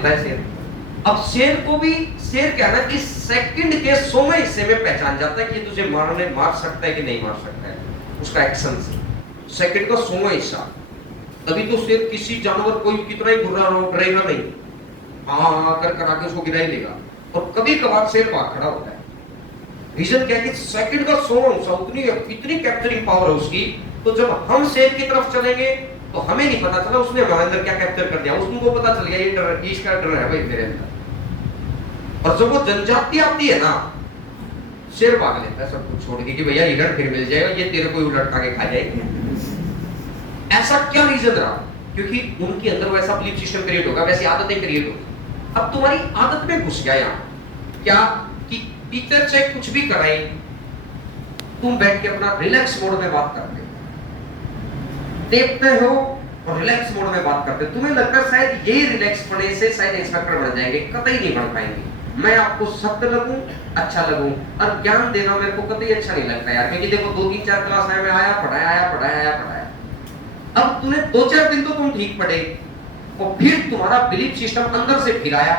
लेता है शेर। अब शेर को भी शेर क्या ना कि सेकंड के 100वें हिस्से में पहचान जाता है कि तुझे मार सकता है कि नहीं मार सकता है, उसका एक्शन से सेकंड का 100वां हिस्सा। तभी तो शेर किसी जानवर कोई कितना ही बुरा हो डरेगा नहीं, हाँ कर करा के उसको गिरा ही लेगा। और कभी कभार शेर भाग खड़ा होता है। रीजन क्या है कि सेकंड का 100वां हिस्सा उतनी इतनी कैप्चरिंग पावर है उसकी। तो जब हम शेर की तरफ चलेंगे तो हमें नहीं पता चला उसने हमारे अंदर क्या कैप्चर कर दिया, उसको पता चल गया ये डर, इसका डर है भाई मेरे अंदर। और जब वो जनजाति आती है ना, शेर भाग लेता है सब कुछ छोड़ के कि भैया इधर फिर मिल जाएगा, ये तेरे को उलट के खा जाएगी। ऐसा क्या रीजन रहा? क्योंकि उनके अंदर वैसा बिलीफ सिस्टम क्रिएट होगा, वैसी आदतें क्रिएट होगी। अब तुम्हारी आदत में घुस गया यहाँ क्या कि टीचर से कुछ भी कराए, तुम बैठ के अपना रिलैक्स मोड में बात करते हो, देखते हो और रिलैक्स मोड में बात करते हो। तुम्हें लगता है शायद यही रिलैक्स पढ़ने से शायद इंस्पेक्टर बन जाएंगे, कतई नहीं बन पाएंगे। मैं आपको सत्य लगूं, अच्छा लगूं, और ज्ञान देना मेरे को कतई अच्छा नहीं लगता यार। क्योंकि देखो 2-3-4 क्लास में आया पढ़ाया। अब तूने 2-4 दिन तो तुम ठीक पढ़े और फिर तुम्हारा बिलीफ सिस्टम अंदर से फिर आया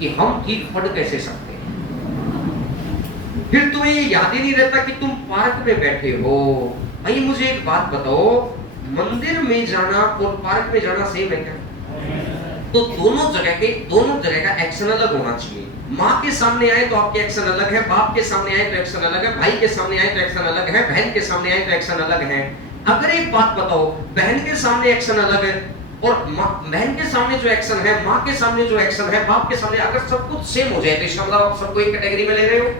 कि हम ठीक पढ़ कैसे सकते हैं। फिर तुम्हें ये याद ही नहीं रहता कि तुम पार्क में बैठे हो। भाई मुझे एक बात बताओ, मंदिर में जाना और पार्क में जाना सेम है क्या? तो दोनों जगह का एक्शन अलग होना चाहिए। माँ के सामने आए तो आपके एक्शन अलग है, बाप के सामने आए तो एक्शन अलग है, भाई के सामने आए तो एक्शन अलग है, बहन के सामने आए तो एक्शन अलग है। अगर एक बात बताओ, बहन के सामने एक्शन अलग है और बहन के सामने जो एक्शन है, माँ के सामने जो एक्शन है, बाप के सामने, अगर सब कुछ सेम हो जाए तो इसका मतलब आप सबको एक कैटेगरी में ले रहे हो।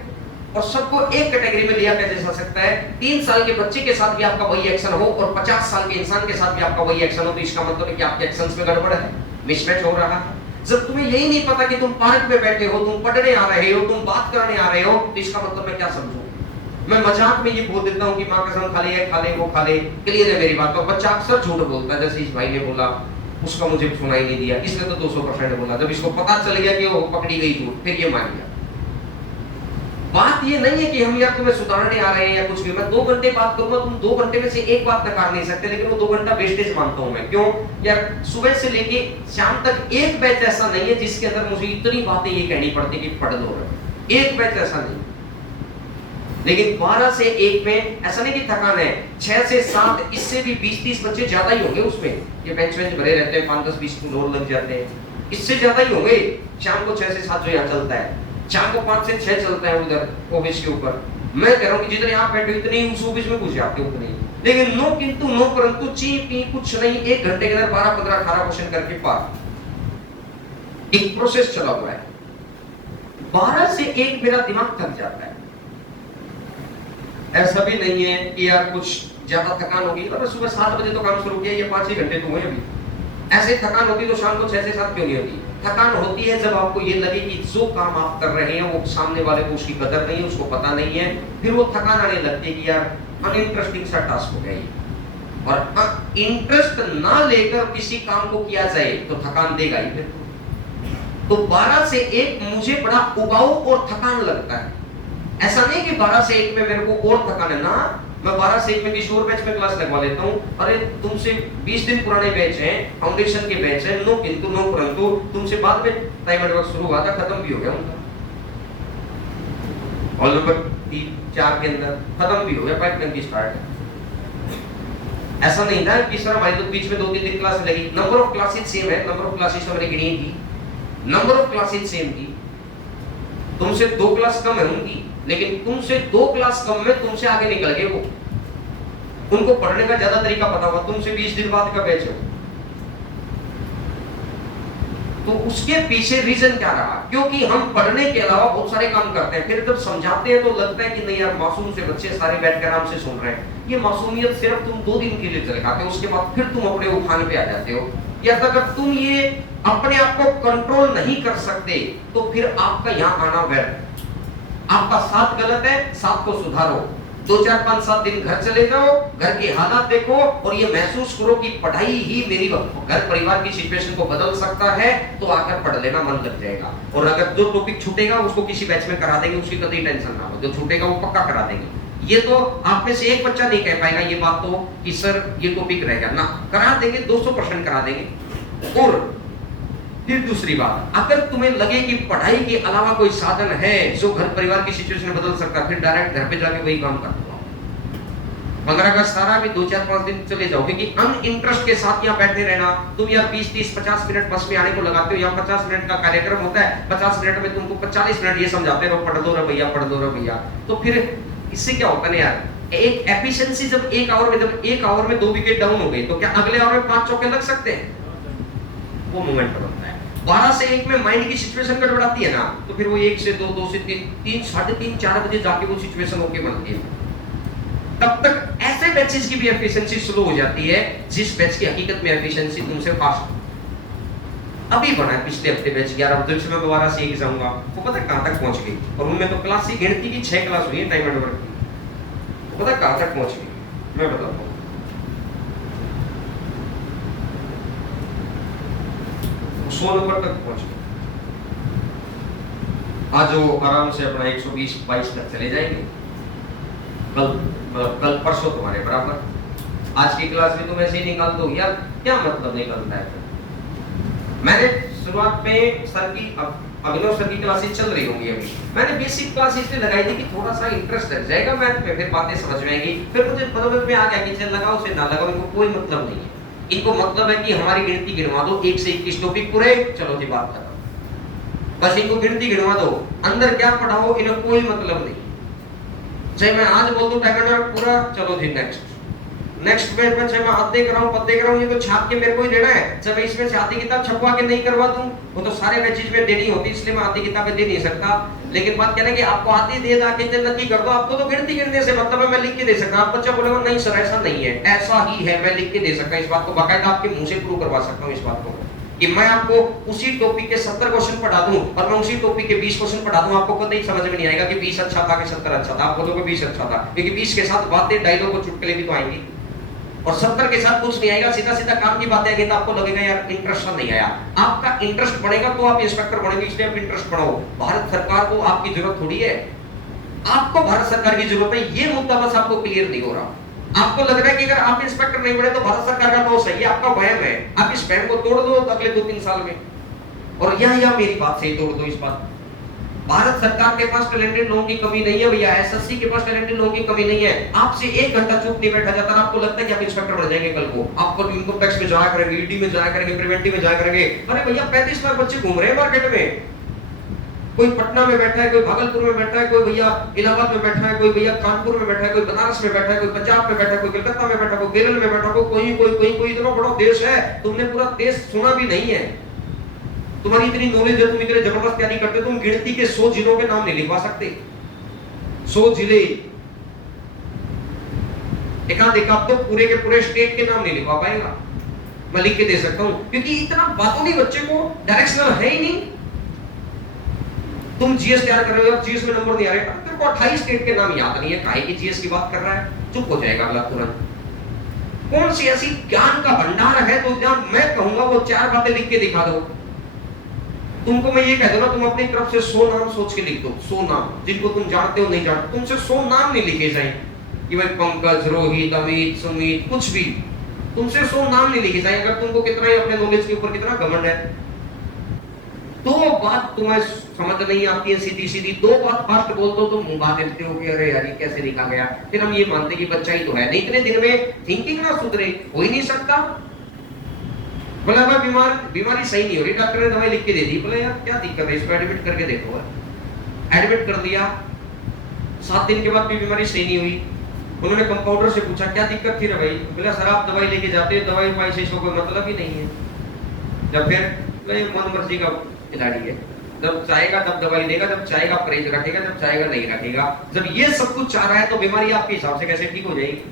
और सबको एक कैटेगरी में लिया कैसे जा सकता है? 3 साल के बच्चे के साथ भी आपका वही एक्शन हो और 50 साल के इंसान के साथ भी आपका वही एक्शन हो, तो इसका मतलब है कि आपके एक्शंस में गड़बड़ है, मिसमैच हो रहा है। जब तुम्हें यही नहीं पता कि तुम पार्क में बैठे हो, तुम पढ़ने आ रहे हो, तुम बात करने आ रहे हो, तो इसका मतलब मैं क्या समझूं? मैं मजाक में ये बोल देता हूँ कि माँ कसम खा ले वो खा ले, क्लियर है मेरी बात। तो बच्चा अक्सर झूठ बोलता है, जैसे इस भाई ने बोला उसका मुझे सुनाई नहीं दिया, इसने तो 200% बोला। जब इसको पता चल गया कि वो पकड़ी गई झूठ, फिर ये मान गया। बात ये नहीं है कि हम यार तुम्हें सुधारने आ रहे हैं या कुछ भी। मैं 2 घंटे बात करूंगा, तुम 2 घंटे में से एक बात नकार नहीं सकते, लेकिन वो 2 घंटा वेस्टेज मानता हूं मैं। क्यों यार? सुबह से लेके शाम तक एक बैच ऐसा नहीं है जिसके अंदर मुझे इतनी बातें ये कहनी पड़ती कि पढ़ लो, एक बैच ऐसा नहीं। लेकिन 12 से 1 में ऐसा नहीं कि थकान है, 6 से 7, इससे भी 20-30 बच्चे ज्यादा ही होंगे उसमें। ये बेंच भरे रहते हैं, 5-10-20 लोग लग जाते हैं, इससे ज्यादा ही होंगे। शाम को 6 से 7 जो यहाँ चलता है, शाम को 5 से 6 चलता है उधर ऑफिस के ऊपर। मैं कह रहा हूँ कि जितने आप बैठे इतने ही उस ऑफिस में घुस जाते हो उतने। लेकिन नो किंतु नो परंतु, ची पी कुछ नहीं, 1 घंटे के अंदर 12, 15, 18 क्वेश्चन करके पार। एक प्रोसेस चला हुआ है। 12 से 1 मेरा दिमाग थक जाता है। ऐसा भी नहीं है कि यार कुछ ज्यादा थकान होगी, तो सुबह 7 बजे तो काम शुरू किया, ये 5 ही घंटे तो हुए अभी। ऐसे थकान होती तो शाम को 6 से 7 क्यों नहीं होती? थकान होती है जब आपको ये लगे कि जो काम आप कर रहे हैं वो सामने वाले को उसकी कदर नहीं है, उसको पता नहीं है। फिर वो थकान आने लगती है कि यार अनइंटरेस्टिंग सा टास्क हो गया ये। और इंटरेस्ट ना लेकर किसी काम को किया जाए तो थकान देगा ही फिर। तो 12 से 1 मुझे बड़ा उबाऊ और थकान लगता है। ऐसा नहीं कि 12 से 1 में मेरे को और थकान है ना, मैं 12 से 1 में किसी और बैच में क्लास लगवा लेता हूँ। अरे तुमसे 20 दिन पुराने बैच हैं, फाउंडेशन के बैच हैं, नो किंतु नो परंतु, तुमसे बाद में टाइम एंड वर्क शुरू हुआ था, खत्म भी हो गया उनका। ऑल नंबर 3-4 के अंदर खत्म भी हो गया, पाइपलाइन की स्टार्ट है। ऐसा नहीं था कि सर हमारी तो बीच में 2-3 दिन क्लास लगी। नंबर ऑफ क्लासेस सेम है, नंबर ऑफ क्लासेस तो मैंने गिनी थी, नंबर ऑफ क्लासेस सेम थी। तुमसे 2 क्लास कम है उनकी, लेकिन तुमसे 2 क्लास कम में तुमसे आगे निकल गए वो। उनको पढ़ने का ज्यादा तरीका पता होगा, तुमसे 20 दिन बाद का बैच है। तो उसके पीछे रीजन क्या रहा? क्योंकि हम पढ़ने के अलावा बहुत सारे काम करते हैं। फिर जब समझाते हैं तो लगता है कि नहीं यार मासूम से बच्चे सारे बैठ कर आराम से सुन रहे हैं। ये मासूमियत सिर्फ तुम 2 दिन के लिए चलते हो, उसके बाद फिर तुम अपने उठान पे आ जाते हो। या अगर तुम ये अपने आप को कंट्रोल नहीं कर सकते तो फिर आपका यहाँ आना व्यर्थ। आपका साथ गलत है, साथ को सुधारो। 2-4-5-7 दिन घर चले जाओ, घर के हालात देखो और ये महसूस करो कि पढ़ाई ही मेरी घर परिवार की सिचुएशन को बदल सकता है, तो आकर पढ़ लेना मन लग जाएगा। और अगर जो टॉपिक छूटेगा उसको किसी बैच में करा देंगे, उसकी कतई टेंशन ना हो, जो छूटेगा वो पक्का करा देंगे। ये तो आप में से एक बच्चा नहीं कह पाएगा ये बात तो कि सर ये टॉपिक रहेगा ना, करा देंगे, 200% करा देंगे। और फिर दूसरी बात, अगर तुम्हें लगे कि पढ़ाई के अलावा कोई साधन है जो घर परिवार की सिचुएशन बदल सकता है, फिर डायरेक्ट घर पे जाके वही काम कर लो। 15 अगस्त सारा भी 2-4-5 दिन चले जाओ, क्योंकि अन इंटरेस्ट के साथ यहाँ बैठे रहना, तुम यार 20-30-50 मिनट बस में आने को लगाते हो, यहाँ 50 मिनट का कार्यक्रम होता है, 50 मिनट में तुमको 40 मिनट ये समझाते रहो पढ़ दो रे भैया, पढ़ दो रे भैया, तो फिर इससे क्या होता है यार, एक एफिशिएंसी जब एक आवर में 2 विकेट डाउन हो गई, तो क्या अगले आवर में 5 चौके लग सकते हैं? वो मोमेंट बनता है। 12 से 1 में माइंड की सिचुएशन गड़बड़ाती है ना, तो फिर वो 1 से 2, 2 से 3, 3:30-4 बजे जाके वो सिचुएशन होके बनती है। तब तक ऐसे बैचेस की भी एफिशिएंसी स्लो हो जाती है जिस बैच की हकीकत में एफिशिएंसी तुमसे फास्ट। अभी बना है पिछले हफ्ते बैच 11 बजे से मैं दोबारा से एक जाऊंगा, वो पता है कहां तक पहुंच गई, और उनमें तो क्लास ही गिनती की 6 क्लास हुई है टाइम एंड वर्क की, पता है कहां तक पहुंच गई, मैं बताता हूं। 100 नंबर तक पहुंच गए। आज वो आराम से अपना 120-22 तक चले जाएंगे, कल परसों तुम्हारे बराबर। आज की क्लास में तुम ऐसे ही निकाल दो यार, क्या मतलब निकलता है? मैंने शुरुआत में सर की अभिनव सर की क्लासेस चल रही होंगी अभी, मैंने बेसिक क्लास इसलिए लगाई थी कि थोड़ा सा इंटरेस्ट लग जाएगा मैथ में, फिर बातें समझ में आएंगी। फिर मुझे समझ में आ गया कि चल लगाओ से ना लगाओ, इनको कोई मतलब नहीं है। इनको मतलब है कि हमारी गिनती गिनवा दो, 1 से 21 टॉपिक पूरे, चलो जी बात खत्म। बस इनको गिनती गिनवा दो, अंदर क्या पढ़ाओ इन्हें कोई मतलब नहीं। चाहे मैं आज बोल दूं टाइगर पूरा, चलो जी नेक्स्ट पेज में चाहे मैं हाथ देख रहा हूं, पद देख रहा हूं, ये तो छाप के मेरे को ही देना है। चाहे मैं इसमें से आधी किताब छपवा के नहीं करवा दूं, वो तो सारे बैचेज में देनी होती, इसलिए मैं आधी किताबें दे नहीं सकता। लेकिन बात कहना कि आपको आधी दे दा के जल्दी कर दो, आपको तो गिनती गिनने से मतलब है, मैं लिख के दे सकता। आप बच्चा बोलेगा नहीं सर ऐसा नहीं है, ऐसा ही है, मैं लिख के दे सकता, इस बात को बाकायदा आपके मुंह से प्रूव करवा सकता हूं इस बात को, कि मैं आपको उसी टॉपिक के 70 क्वेश्चन पढ़ा दूं और मैं उसी टॉपिक के 20 क्वेश्चन पढ़ा दूं, आपको कभी समझ में नहीं आएगा कि 20 अच्छा था कि 70 अच्छा था। आप बोलोगे 20 अच्छा था, क्योंकि 20 के साथ बातें, डायलॉग और चुटकुले भी तो आएंगी, और 70 के साथ कुछ नहीं आएगा, सीधा सीधा काम की बातें आएगी, तो आपको लगेगा यार इंटरेस्ट नहीं आया। आपका इंटरेस्ट बढ़ेगा तो आप इंस्पेक्टर बनेंगे, इसलिए आप इंटरेस्ट बढ़ाओ। भारत सरकार को आपकी जरूरत थोड़ी है, आपको भारत सरकार की जरूरत है, ये मुद्दा बस आपको क्लियर नहीं हो रहा। आपको लग रहा है कि अगर आप इंस्पेक्टर नहीं बने तो भारत सरकार का लॉस है, ये आपका वहम है। आप इस वहम को तोड़ दो अगले 2-3 साल में, और यहाँ मेरी बात से ही तोड़ दो इस बात। भारत सरकार के पास टैलेंटेड लोगों की कमी नहीं है भैया, एसएससी के पास टैलेंटेड लोगों की कमी नहीं है। आपसे 1 घंटा चुप नहीं बैठा जाता, आपको लगता है कि आप इंस्पेक्टर बन जाएंगे कल को, आपको इनकम टैक्स में जाया करेंगे, ईडी में जाया करेंगे, प्रिवेंटिव में जाया करेंगे। अरे भैया 35 लाख बच्चे घूम रहे हैं मार्केट में, कोई पटना में बैठा है, कोई भागलपुर में बैठा है, कोई भैया इलाहाबाद में बैठा है, कोई भैया कानपुर में बैठा है, कोई बनारस में बैठा है, कोई पंजाब में बैठा है, कोई कलकत्ता में बैठा है, कोई केरल में बैठा है, कोई इतना बड़ा देश है, तुमने पूरा देश सुना भी नहीं है। तुम्हारी इतनी नॉलेज है, तुम इतने जबरदस्त तैयारी करते हो, तुम गिनती के 100 जिलों के नाम नहीं लिखवा सकते। 100 जिले एकाध तो पूरे के पूरे स्टेट के नाम नहीं लिखवा पाएगा, मैं लिख के दे सकता हूं, क्योंकि इतना बातों नहीं, बच्चे को डायरेक्शनल है ही नहीं। तुम जीएस तैयार कर रहे हो, जीएस में नंबर नहीं आ रहे, तेरे को 28 स्टेट के नाम याद नहीं है, काहे की जीएस की बात कर रहा है, चुप हो जाएगा अगला तुरंत। कौन सी ऐसी ज्ञान का भंडार है तो जहां मैं कहूंगा वो 4 बातें लिख के दिखा दो। तुमको मैं ये कह दूं ना, तुम अपनी तरफ से 100 नाम सोच के लिख दो, 100 नाम जिनको तुम जानते हो नहीं जानते, तुमसे 100 नाम नहीं लिखे जाए कि भाई पंकज, रोहित, अमित, सुमित, कुछ भी, तुमसे 100 नाम नहीं लिखे जाए। अगर तुमको कितना ही अपने नॉलेज के ऊपर कितना घमंड है, 2 बात तुम्हें समझ नहीं आती है, सीधी सीधी 2 बात फास्ट बोल दो तो मुंह बात देते हो कि अरे यार ये कैसे लिखा गया, फिर हम ये मानते कि बच्चा ही तो है, नहीं इतने दिन में थिंकिंग ना सुधरे, हो ही नहीं सकता। बोला मैं बीमारी सही नहीं हो रही, डॉक्टर ने दवाई लिख के दे दी, बोला यार क्या दिक्कत है, इसको एडमिट करके देखो। एडमिट कर दिया, 7 दिन के बाद भी बीमारी सही नहीं हुई। उन्होंने कंपाउंडर से पूछा क्या दिक्कत थी रे भाई, बोला सर आप दवाई लेके जाते हो, दवाई पाई से इसको कोई मतलब ही नहीं है। जब फिर मन मर्जी का खिलाड़ी है, जब चाहेगा तब दवाई देगा, जब चाहेगा परहेज रखेगा, जब चाहेगा नहीं रखेगा। जब ये सब कुछ चाह रहा है तो बीमारी आपके हिसाब से कैसे ठीक हो जाएगी?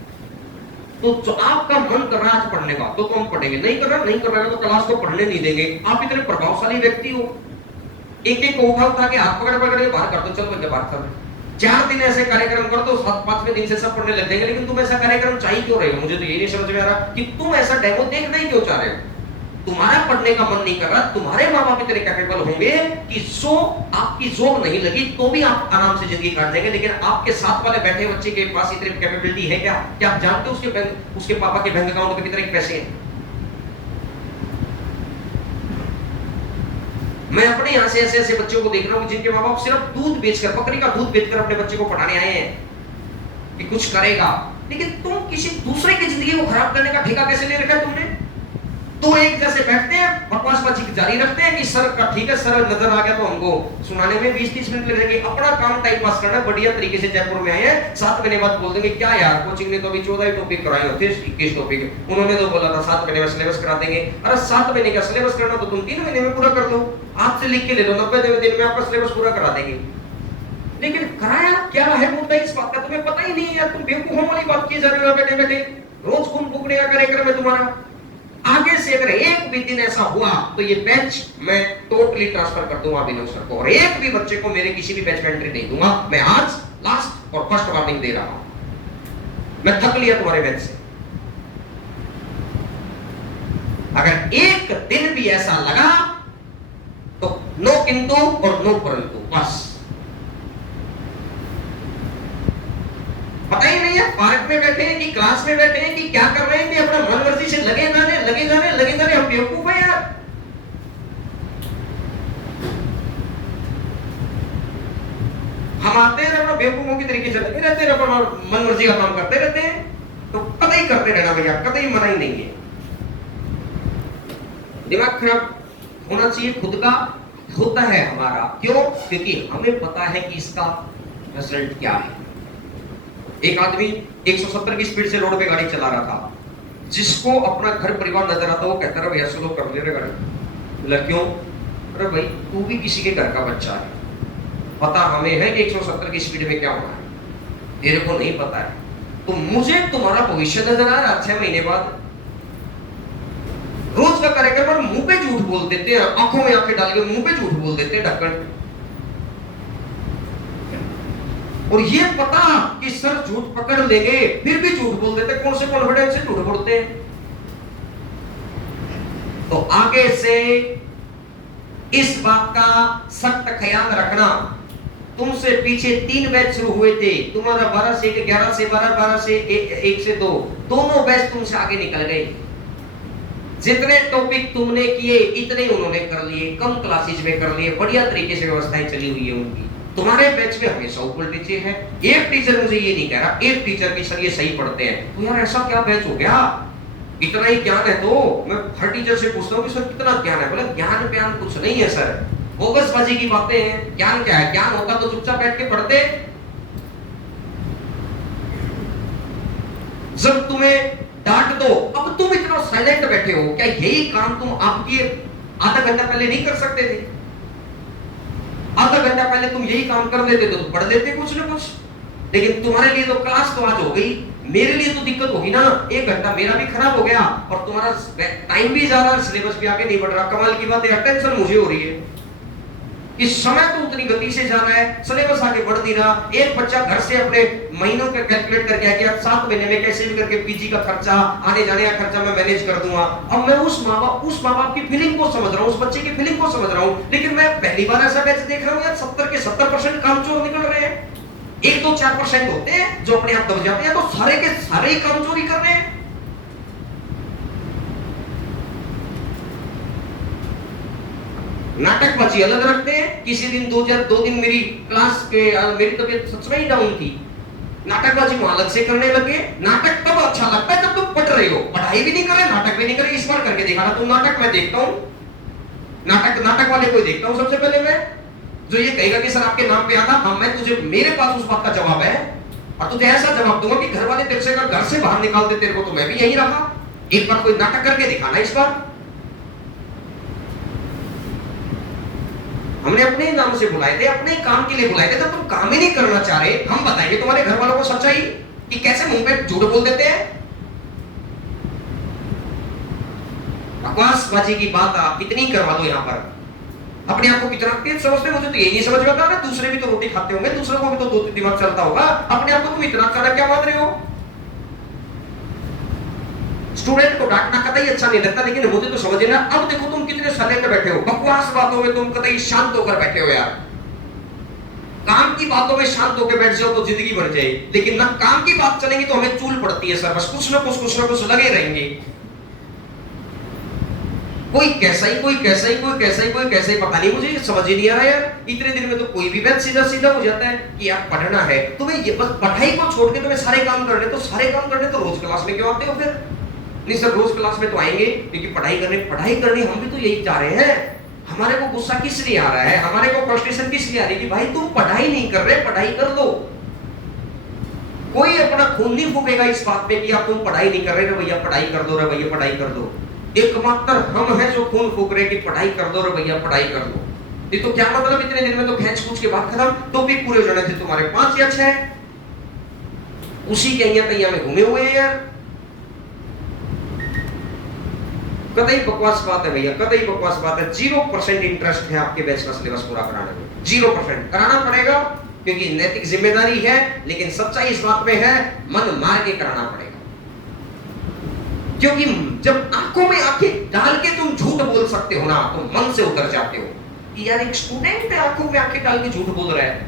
तो जो आपका मन कर रहा है आज पढ़ने का तो हम पढ़ेंगे, नहीं कर रहा तो क्लास को पढ़ने नहीं देंगे। आप इतने प्रभावशाली व्यक्ति हो, एक को उठा के हाथ पकड़ के बाहर कर दो, चलो बच्चे बाहर कर। 4 दिन ऐसे कार्यक्रम कर दो, 7-5वें दिन से सब पढ़ने लग जाएंगे। लेकिन तुम ऐसा कार्यक्रम चाहिए क्यों रहे हो? मुझे तो यही नहीं समझ में आ रहा कि तुम ऐसा डेमो देखना ही क्यों चाह रहे हो। तुम्हारा पढ़ने का मन नहीं कर रहा, तुम्हारे माँ बाप इतने कैपेबल होंगे कि सो आपकी जॉब नहीं लगी तो भी आप आराम से जिंदगी काट देंगे। लेकिन आपके साथ वाले बैठे बच्चे के पास इतनी कैपेबिलिटी है क्या? क्या आप जानते हो उसके पापा के बैंक अकाउंट में कितने पैसे हैं? मैं अपने यहाँ से ऐसे ऐसे बच्चों को देख रहा हूँ जिनके माँ बाप सिर्फ दूध बेचकर, बकरी का दूध बेचकर अपने बच्चे को पढ़ाने आए हैं कि कुछ करेगा, लेकिन तुम किसी दूसरे की जिंदगी को खराब करने का ठेका कैसे ले रखा है तुमने? तो एक जैसे बैठते हैं बकवासबाजी जारी रखते हैं कि सर का ठीक है, सर नजर आ गया तो हमको सुनाने में 20-30 मिनट लग जाएंगे। अपना काम टाइम पास करना है, बढ़िया तरीके से जयपुर में आए हैं, 7 महीने बाद बोल देंगे क्या यार कोचिंग ने तो अभी 14 ही टॉपिक कराए होते, 21 टॉपिक उन्होंने तो बोला था 7 महीने में सिलेबस करा देंगे। अरे 7 महीने का सिलेबस करना तो तुम 3 महीने में पूरा कर दो, आज से लिख के ले लो, 90 दिन में आपका सिलेबस पूरा करा देंगे। लेकिन कराया क्या है मुद्दा इस बात का तुम्हें पता ही नहीं है यार, तुम बेवकूफों वाली बात किए जा रहे हो बैठे बैठे। रोज खून फूकने का कार्यक्रम है तुम्हारा। आगे से अगर एक भी दिन ऐसा हुआ तो ये बैच मैं टोटली ट्रांसफर कर दूंगा अभिनव सर को, और एक भी बच्चे को मेरे किसी भी बैच में एंट्री नहीं दूंगा। मैं आज लास्ट और फर्स्ट वार्निंग दे रहा हूं, मैं थक लिया तुम्हारे बैच से। अगर एक दिन भी ऐसा लगा तो नो किंतु और नो परंतु, बस। पता ही नहीं है पार्क में बैठे हैं कि क्लास में बैठे हैं कि क्या कर रहे हैं, कि अपना मन मर्जी से लगे जाने हम बेवकूफ है यार। हम आते हैं अपना बेवकूफों की तरीके से लगे रहते हैं, अपना मन मर्जी का काम करते रहते हैं, तो कतई करते रहना भैया, कतई मना ही नहीं है। दिमाग खराब होना चाहिए खुद का, होता है हमारा, क्यों? क्योंकि हमें पता है कि इसका रिजल्ट क्या है। एक आदमी 170 की स्पीड से रोड पे गाड़ी चला रहा था, जिसको अपना घर परिवार नजर आता वो कहता रहा भैया स्लो कर ले रे गाड़ी। क्यों? अरे भाई तू भी किसी के घर का बच्चा है, पता हमें है कि 170 की स्पीड में क्या होना है, तेरे को नहीं पता है। तो मुझे तुम्हारा भविष्य नजर आ रहा, 6 महीने बाद रोज का कार्यक्रम पर मुंह पे झूठ बोल देते हैं, आंखों में आंखें डाल के मुंह पे झूठ बोल देते हैं ढक्कन। और ये पता कि सर झूठ पकड़ लेंगे फिर भी झूठ बोल देते। कौन से कॉन्फिडेंस से झूठ बोलते हैं? तो आगे से इस बात का सख्त ख्याल रखना। तुमसे पीछे 3 बैच शुरू हुए थे, तुम्हारा 12 से 1, 11 से 12, 12 से 1 से 2, दोनों बैच तुमसे आगे निकल गए। जितने टॉपिक तुमने किए इतने उन्होंने कर लिए, कम क्लासेज में कर लिए, बढ़िया तरीके से व्यवस्थाएं चली हुई है उनकी। तुम्हारे बैच में हमेशा ऊपर नीचे है। एक टीचर मुझे ये नहीं कह रहा, एक टीचर की सर ये सही पढ़ते हैं, तो यार ऐसा क्या बैच हो गया, इतना ही ज्ञान है। तो मैं हर टीचर से पूछता हूँ कि सर कितना ज्ञान है, बोला ज्ञान प्यान कुछ नहीं है सर, बोगसबाजी की बातें हैं। ज्ञान क्या है? ज्ञान होता तो चुपचाप बैठ के पढ़ते। जब तुम्हें डांट दो, अब तुम इतना साइलेंट बैठे हो, क्या यही काम तुम आपके आधा घंटा पहले नहीं कर सकते थे? आधा घंटा पहले तुम यही काम कर लेते तो पढ़ लेते कुछ ना कुछ। लेकिन तुम्हारे लिए तो क्लास तो आज हो गई, मेरे लिए तो दिक्कत होगी ना, 1 घंटा मेरा भी खराब हो गया और तुम्हारा टाइम भी ज्यादा, सिलेबस भी आगे नहीं बढ़ रहा। कमाल की बात है, टेंशन मुझे हो रही है कि समय तो उतनी गति से जा रहा है, सिलेबस आगे बढ़ नहीं रहा। एक बच्चा घर से अपने महीनों के कैलकुलेट करके आ गया, 7 महीने में कैसे भी करके पीजी का खर्चा, आने जाने का खर्चा मैं मैनेज कर दूंगा। अब मैं उस माँ बाप की फीलिंग को समझ रहा हूँ, उस बच्चे की फीलिंग को समझ रहा हूँ, लेकिन मैं पहली बार ऐसा बैच देख रहा हूँ यार 70 के 70% कामचोर निकल रहे हैं। 1-2-4% होते हैं जो अपने आप दब जाते हैं, तो सारे के सारे ही कामचोरी कर रहे हैं। नाटकबाजी अलग रखते हैं। किसी दिन 2 दिन मेरी क्लास के मेरी तबीयत सच में ही डाउन थी, नाटकबाजी वहां अलग से करने लगे। नाटक तब अच्छा लगता है जब तुम पढ़ रहे हो, पढ़ाई भी नहीं कर रहे, नाटक भी नहीं कर रहे। इस बार करके दिखाना तुम नाटक। मैं देखता हूं नाटक वाले को देखता हूं सबसे पहले मैं, जो ये कहेगा कि सर आपके नाम पे आता, हाँ मैं तुझे, मेरे पास उस बात का जवाब है और तुझे ऐसा जवाब दूंगा कि घर वाले तेरे से घर से बाहर निकाल दे तेरे को, तो मैं भी यही रहा। एक बार कोई नाटक करके दिखाना। इस बार हमने अपने नाम से बुलाए थे, अपने काम के लिए बुलाए थे, तो तुम काम ही नहीं करना चाह रहे। हम बताएंगे तुम्हारे घर वालों को सच्चाई कि कैसे मुंह पे झूठ बोल देते हैं। बकवासबाजी की बात आप कितनी करवा दो यहाँ पर, अपने आप को कितना तेज समझते हो। मुझे तो यही नहीं समझ में आता ना, दूसरे भी तो रोटी खाते होंगे, दूसरों को भी तो 2-3 दिमाग चलता होगा, अपने आप को तुम इतना कड़ा क्या मान रहे हो। स्टूडेंट को डांटना कतई अच्छा नहीं लगता, लेकिन मुझे तो समझ ना। अब देखो तुम कितने साइलेंट बैठे हो, बकवास बातों में तुम कतई शांत होकर बैठे हो यार। काम की बातों में शांत होकर बैठ जाओ तो जिंदगी बढ़ जाए, लेकिन ना काम की बात चलेगी तो हमें चूल पड़ती है सर, बस कुछ ना कुछ लगे रहेंगे। कोई कैसा ही कोई कैसा ही कोई कैसा ही कोई कैसा ही, पता नहीं, मुझे समझ ही नहीं आ रहा यार। इतने दिन में तो कोई भी बैच सीधा सीधा हो जाता है कि यार पढ़ना है तुम्हें, ये बस पढ़ाई को छोड़ के तुम्हें सारे काम करने, तो सारे काम करने तो रोज क्लास में क्यों आते हो फिर? नहीं सर रोज क्लास में तो आएंगे क्योंकि पढ़ाई करने हम भी तो यही चाह रहे हैं। हमारे को गुस्सा किस लिए आ रहा है, हमारे को फ्रस्ट्रेशन किस लिए आ रही है कि भाई तुम पढ़ाई नहीं कर रहे, पढ़ाई कर दो। कोई अपना खून नहीं फूकेगा इस बात पे कि आप तुम पढ़ाई नहीं कर रहे रे भैया पढ़ाई कर दो रे भैया पढ़ाई कर दो। एकमात्र हम हैं जो खून फूक रहे कि पढ़ाई कर दो रे भैया पढ़ाई कर दो। ये तो क्या मतलब, इतने दिन में तो खींच पूछ के बात खत्म, तो भी पूरे हो जाने थे तुम्हारे 5 या 6, उसी के अइया तैया में घूमे हुए हैं यार। कतई बकवास बात है भैया, कतई बकवास बात है। 0% इंटरेस्ट है आपके बैच का सिलेबस पूरा कराने में, 0%। कराना पड़ेगा क्योंकि नैतिक जिम्मेदारी है, लेकिन सच्चाई इस बात में है मन मार के कराना पड़ेगा। क्योंकि जब आंखों में आंखें डाल के तुम झूठ बोल सकते हो ना, तो मन से उतर जाते हो कि यार एक स्टूडेंट आंखों में आंखें डाल के झूठ बोल रहा है,